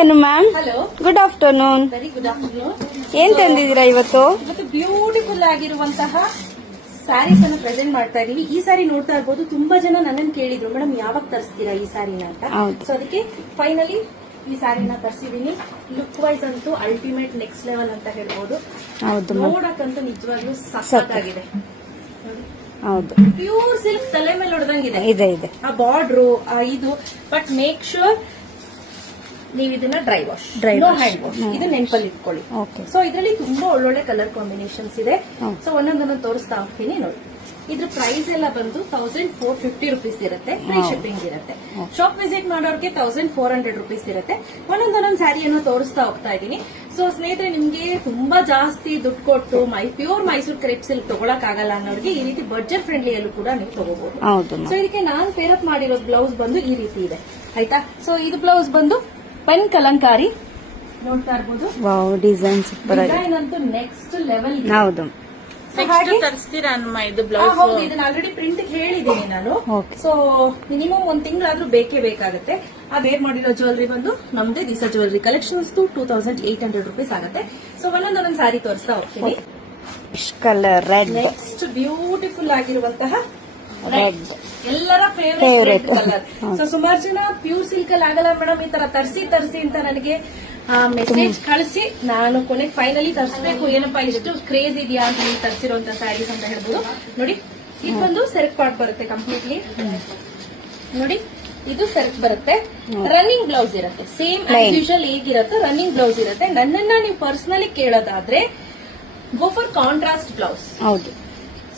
Anu ma'am hello good afternoon very good afternoon ಏನ್ ತಂದಿದ್ದೀರಾ ಇವತ್ತು? ಬ್ಯೂಟಿಫುಲ್ ಆಗಿರುವಂತಹ ಸ್ಯಾರೀಸ್ ಅನ್ನು ಪ್ರೆಸೆಂಟ್ ಮಾಡ್ತಾ ಇದೀವಿ ಈ ಸಾರಿ ನೋಡ್ತಾ ಇರ್ಬೋದು. ತುಂಬಾ ಜನ ನನ್ನನ್ನು ಕೇಳಿದ್ರು. ಮೇಡಮ್ ಯಾವಾಗ ತರಿಸ್ತೀರಾ ಈ ಸಾರಿನ ಅಂತ. ಸೊ ಅದಕ್ಕೆ ಫೈನಲಿ ಈ ಸಾರಿನ ತರಿಸಿದೀನಿ ಲುಕ್ ವೈಸ್ ಅಂತೂ ಅಲ್ಟಿಮೇಟ್ ನೆಕ್ಸ್ಟ್ ಲೆವೆಲ್ ಅಂತ ಹೇಳ್ಬೋದು. ನೋಡಕ್ಕಂತೂ ನಿಜವಾಗ್ಲೂ ಸಖತ್ತಾಗಿದೆ. ಹೌದು. ಪ್ಯೂರ್ ಸಿಲ್ಕ್ ತಲೆ ಮೇಲೆ ಹೊಡೆದಂಗಿದೆ. ಇದೆ ಇದೆ. ಆ ಬಾರ್ಡ್ರು ಇದು. ಬಟ್ ಮೇಕ್ ಶೂರ್ ನೀವು ಇದನ್ನ dry wash dry no hand wash. ಇದು ನೆನಪಲ್ಲಿ ಇಟ್ಕೊಳ್ಳಿ. ಸೊ ಇದರಲ್ಲಿ ತುಂಬಾ ಒಳ್ಳೊಳ್ಳೆ ಕಲರ್ ಕಾಂಬಿನೇಷನ್ಸ್ ಇದೆ. ಸೊ ಒಂದೊಂದನ್ನು ತೋರಿಸ್ತಾ ಹೋಗ್ತೀನಿ ನೋಡಿ. ಇದ್ರ ಪ್ರೈಸ್ ಎಲ್ಲ ಬಂದು ತೌಸಂಡ್ ಫೋರ್ ಫಿಫ್ಟಿ ರುಪೀಸ್ ಇರುತ್ತೆ. ಫ್ರೀ ಶಿಪ್ಪಿಂಗ್ ಇರುತ್ತೆ. ಶಾಪ್ ವಿಸಿಟ್ ಮಾಡೋರ್ಗೆ ತೌಸಂಡ್ ಫೋರ್ ಹಂಡ್ರೆಡ್ ರುಪೀಸ್ ಇರುತ್ತೆ. ಒಂದೊಂದೊಂದೊಂದು ಸ್ಯಾರಿಯನ್ನು ತೋರಿಸ್ತಾ ಹೋಗ್ತಾ ಇದ್ದೀನಿ. ಸೊ ಸ್ನೇಹಿತರೆ ನಿಮ್ಗೆ ತುಂಬಾ ಜಾಸ್ತಿ ದುಡ್ಡು ಕೊಟ್ಟು ಮೈ ಪ್ಯೂರ್ ಮೈಸೂರು ಕ್ರೆಪ್ಸ್ ಅಲ್ಲಿ ತಗೊಳಕ್ ಆಗಲ್ಲ ಅನ್ನೋರಿಗೆ ಈ ರೀತಿ ಬಡ್ಜೆಟ್ ಫ್ರೆಂಡ್ಲಿಯಲ್ಲೂ ಕೂಡ ನೀವು ತಗೋಬಹುದು ಹೌದು ಸೊ ಇದಕ್ಕೆ ನಾನ್ ಪೇರಪ್ ಮಾಡಿರೋ ಬ್ಲೌಸ್ ಬಂದು ಈ ರೀತಿ ಇದೆ. ಆಯ್ತಾ? ಸೊ ಇದು ಬ್ಲೌಸ್ ಬಂದು ಪೆನ್ ಕಲಂಕಾರಿ. ನೋಡ್ತಾ ಇರ್ಬೋದು. ವಾವ್ ಡಿಸೈನ್ ಸೂಪರ್ ಆಗಿದೆ. ಡಿಸೈನ್ ಅಂತೂ ನೆಕ್ಸ್ಟ್ ಲೆವೆಲ್ ಹೌದು. ತರಿಸ್ತೀರಾ ಇದು ಬ್ಲೌಸ್ ಹೌದು ಇದನ್ನ ಆಲ್ರೆಡಿ ಪ್ರಿಂಟ್ ಹೇಳಿದ್ದೀನಿ ನಾನು. ಸೊ ಮಿನಿಮಮ್ ಒಂದ್ ತಿಂಗಳಾದ್ರೂ ಬೇಕೇ ಬೇಕಾಗುತ್ತೆ. ಆ ಬೇರ್ ಮಾಡಿರೋ ಜ್ಯುವೆಲ್ರಿ ಬಂದು ನಮ್ದೇ this jewellery collections two thousand eight hundred rupees ಆಗುತ್ತೆ. ಸೊ ಒಂದೊಂದೊಂದೊಂದು ಸಾರಿ ತೋರಿಸ್ತಾ ಹೋಗ್ತೀನಿ ಕಲರ್ ರೆಡ್ ನೆಕ್ಸ್ಟ್ ಬ್ಯೂಟಿಫುಲ್ ಆಗಿರುವಂತಹ ರೆಡ್ ಎಲ್ಲರ ಫೇವರೇಟ್. ಕಲರ್ ಸೊ ಸುಮಾರು ಜನ ಪ್ಯೂರ್ ಸಿಲ್ಕ್ ಅಲ್ಲಿ ಆಗಲ್ಲ ಮೇಡಮ್ ಈ ತರ ತರಿಸಿ ತರಿಸಿ ಅಂತ ನನಗೆ ಮೆಸೇಜ್ ಕಳಿಸಿ. ನಾನು ಕೊನೆಗೆ ಫೈನಲಿ ತರಿಸಬೇಕು. ಏನಪ್ಪಾ ಇಷ್ಟು ಕ್ರೇಜ್ ಇದೆಯಾ ಅಂತ ನೀವು ತರಿಸಿರುವಂತ ಸ್ಯಾರೀಸ್ ಅಂತ ಹೇಳ್ಬೋದು. ನೋಡಿ ಇದೊಂದು ಸೆರೆಕ್ ಪಾರ್ಟ್ ಬರುತ್ತೆ ಕಂಪ್ಲೀಟ್ಲಿ ನೋಡಿ ಇದು ಸೆರೆಕ್ಟ್ ಬರುತ್ತೆ. ರನ್ನಿಂಗ್ ಬ್ಲೌಸ್ ಇರುತ್ತೆ. ಸೇಮ್. ಯೂಶಲ್ ಹೇಗಿರುತ್ತೋ ರನ್ನಿಂಗ್ ಬ್ಲೌಸ್ ಇರುತ್ತೆ. ನನ್ನನ್ನ ನೀವು ಪರ್ಸನಲಿ ಕೇಳೋದಾದ್ರೆ ಗೋ ಫಾರ್ ಕಾಂಟ್ರಾಸ್ಟ್ ಬ್ಲೌಸ್ ಹೌದು.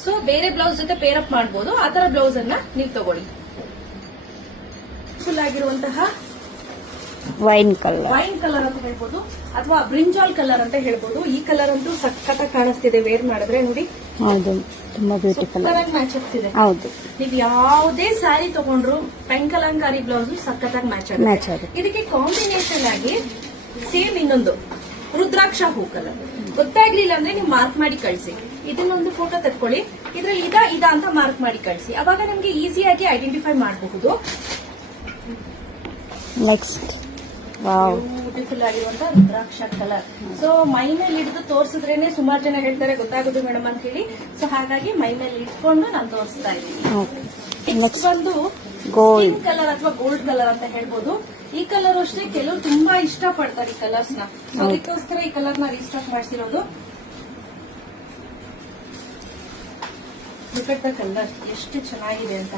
ಸೊ ಬೇರೆ ಬ್ಲೌಸ್ ಜೊತೆ ಪೇರ್ ಅಪ್ ಮಾಡಬಹುದು ಆ ತರ ಬ್ಲೌಸ್ ಅನ್ನ ನೀವು ತಗೊಳ್ಳಿ. ಫುಲ್ ಆಗಿರುವಂತಹ ವೈನ್ ಕಲರ್ ವೈನ್ ಕಲರ್ ಅಂತ ಹೇಳ್ಬೋದು. ಅಥವಾ ಬ್ರಿಂಜಾಲ್ ಕಲರ್ ಅಂತ ಹೇಳ್ಬೋದು. ಈ ಕಲರ್ ಅಂತೂ ಸಖತ್ತಾಗಿ ಕಾಣಿಸ್ತಿದೆ ವೇರ್ ಮಾಡಿದ್ರೆ ನೋಡಿ. ಹೌದು ತುಂಬಾ ಬ್ಯೂಟಿಫುಲ್ ಮ್ಯಾಚ್ ಆಗ್ತಿದೆ. ಹೌದು. ನೀವು ಯಾವುದೇ ಸ್ಯಾರಿ ತಗೊಂಡ್ರು ಪೆಂಕಲಂಕಾರಿ ಬ್ಲೌಸ್ ಸಖತ್ತಾಗಿ ಮ್ಯಾಚ್ ಆಗುತ್ತೆ. ಆಗುತ್ತೆ ಆಗುತ್ತೆ. ಇದಕ್ಕೆ ಕಾಂಬಿನೇಷನ್ ಆಗಿ ಸೇಮ್ ಇನ್ನೊಂದು. ರುದ್ರಾಕ್ಷ ಹೂ ಕಲರ್ ಗೊತ್ತಾಗ್ಲಿಲ್ಲ ಅಂದ್ರೆ ನೀವು ಮಾರ್ಕ್ ಮಾಡಿ ಕಳಿಸಿ. ಇದನ್ನೊಂದು ಫೋಟೋ ತೆಕ್ಕೊಳ್ಳಿ ಇದ್ರಲ್ಲಿ ಇದ ಇದ ಅಂತ ಮಾರ್ಕ್ ಮಾಡಿ ಕಳಿಸಿ. ಅವಾಗ ನಮ್ಗೆ ಈಸಿಯಾಗಿ ಐಡೆಂಟಿಫೈ ಮಾಡಬಹುದು. ನೆಕ್ಸ್ಟ್ ಬ್ಯೂಟಿಫುಲ್ ಆಗಿರುವಂತ ರುದ್ರಾಕ್ಷ ಕಲರ್ ಸೊ ಮೈನಲ್ಲಿ ಮೇಲೆ ಹಿಡಿದು ತೋರಿಸಿದ್ರೇನೆ ಸುಮಾರು ಜನ ಹೇಳ್ತಾರೆ ಗೊತ್ತಾಗುದು ಮೇಡಮ್ ಅಂತ ಹೇಳಿ ಸೊ ಹಾಗಾಗಿ ಮೈನಲ್ಲಿ ಮೇಲೆ ಇಟ್ಕೊಂಡು ನಾನು ತೋರಿಸ್ತಾ ಇದ್ದೀನಿ. ನೆಕ್ಸ್ಟ್ ಬಂದು ಗೋಲ್ಡ್ ಕಲರ್ ಅಥವಾ ಗೋಲ್ಡ್ ಕಲರ್ ಅಂತ ಹೇಳ್ಬೋದು. ಈ ಕಲರ್ ಅಷ್ಟೇ ಕೆಲವರು ತುಂಬಾ ಇಷ್ಟ ಪಡ್ತಾರೆ ಈ ಕಲರ್ಸ್ನ. ಅದಕ್ಕೋಸ್ಕರ ಈ ಕಲರ್ನ ರೀಸ್ಟಾಕ್ ಮಾಡಿಸಿರೋದು. ಕಲರ್. ಎಷ್ಟು ಚೆನ್ನಾಗಿದೆ ಅಂತ.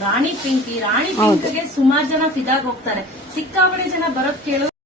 ರಾಣಿ ಪಿಂಕಿ ರಾಣಿ ಪಿಂಕ್ಗೆ ಸುಮಾರು ಜನ ಫಿದಾಗ್ ಹೋಗ್ತಾರೆ. ಸಿಕ್ಕಾಬಡಿ ಜನ ಬರೋದ್ ಕೇಳೋ.